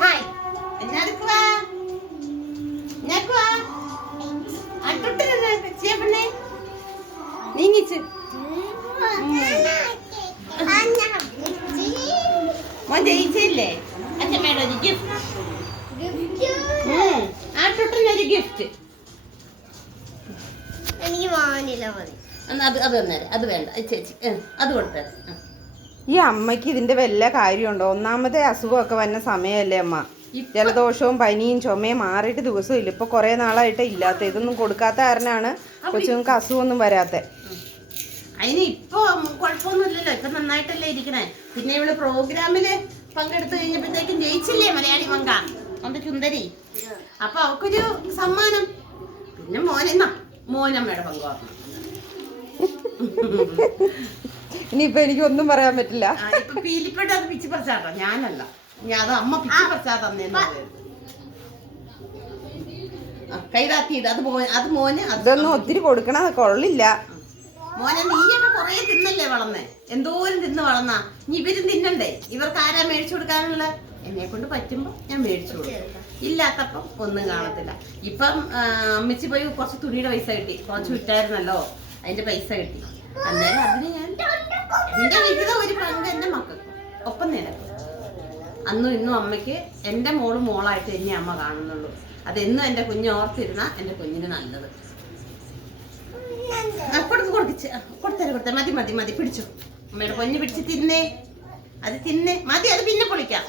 Hi എന്നാ നീങ്ങിച്ച് മോൻ ജയിച്ചില്ലേ അച്ഛമ്മയുടെ ഒരു ഗിഫ്റ്റ് ആട്ടുട്ടനൊരു ഗിഫ്റ്റ് എനിക്ക് വാനില മതി. അത് തന്നേരെ അത് വേണ്ട ചേച്ചി അത് കൊടുത്തേരെ. ഈ അമ്മയ്ക്ക് ഇതിന്റെ വല്ല കാര്യമുണ്ടോ? ഒന്നാമത്തെ അസുഖമൊക്കെ വന്ന സമയമല്ലേ അമ്മ. ജലദോഷവും പനിയും ചുമയും മാറിയിട്ട് ദിവസവും ഇല്ല. ഇപ്പൊ കുറെ നാളായിട്ട് ഇല്ലാത്ത ഇതൊന്നും കൊടുക്കാത്ത കാരണമാണ് കൊച്ചുങ്ങൾക്ക് അസുഖമൊന്നും വരാത്ത. അതിന് ഇപ്പൊ കുഴപ്പമൊന്നുമില്ലല്ലോ, ഇപ്പൊ നന്നായിട്ടല്ലേ ഇരിക്കണേ. പിന്നെ ഇവള് പ്രോഗ്രാമില് പങ്കെടുത്തു കഴിഞ്ഞപ്പോഴത്തേക്കും ജയിച്ചില്ലേ മലയാളി മങ്ക ഒന്ന് ചുന്ദരി. അപ്പൊ അവക്കൊരു സമ്മാനം. പിന്നെ മോനമ്മയുടെ പങ്ക് പറഞ്ഞു. ഇനിയിപ്പൊ എനിക്ക് ഒന്നും പറയാൻ പറ്റില്ല. ഇപ്പൊ പീലിപ്പെട്ട് അത് പിച്ച് പറിച്ചാട്ടോ, ഞാനല്ല. അത് അമ്മ പിച്ച് പറിച്ചാ തന്നേന്ന് കൈതാത്തിയത്. അത് മോന് അതൊന്നും ഒത്തിരി കൊടുക്കണ കൊള്ളില്ല മോനെ. നീയൊക്കെ കൊറേ തിന്നല്ലേ വളർന്നേ, എന്തോരം തിന്ന് വളർന്നാ. ഇനി ഇവരും തിന്നണ്ടേ? ഇവർക്ക് ആരാ മേടിച്ചു കൊടുക്കാനുള്ള? എന്നെ കൊണ്ട് പറ്റുമ്പോ ഞാൻ മേടിച്ചു കൊടുക്കും, ഇല്ലാത്തപ്പം ഒന്നും കാണത്തില്ല. ഇപ്പം അമ്മച്ചി പോയി കുറച്ച് തുണിയുടെ പൈസ കിട്ടി, കുറച്ച് വിട്ടായിരുന്നല്ലോ, അതിന്റെ പൈസ കിട്ടി. അന്നേരം അതിന് ഞാൻ എന്റെ വിവിധ ഒരു പങ്ക് എന്റെ മക്കൾക്ക് ഒപ്പം നിനക്കും. അന്നും ഇന്നും അമ്മയ്ക്ക് എന്റെ മോളായിട്ട് തന്നെ അമ്മ കാണുന്നുള്ളൂ. അതെന്നും എന്റെ കുഞ്ഞ് ഓർത്തിരുന്ന എന്റെ കുഞ്ഞിന് നല്ലത്. കൊടുത്തേ മതി പിടിച്ചു. അമ്മയുടെ കുഞ്ഞ് പിടിച്ച് തിന്നേ, അത് തിന്നേ മതി, അത് പിന്നെ പൊളിക്കാം.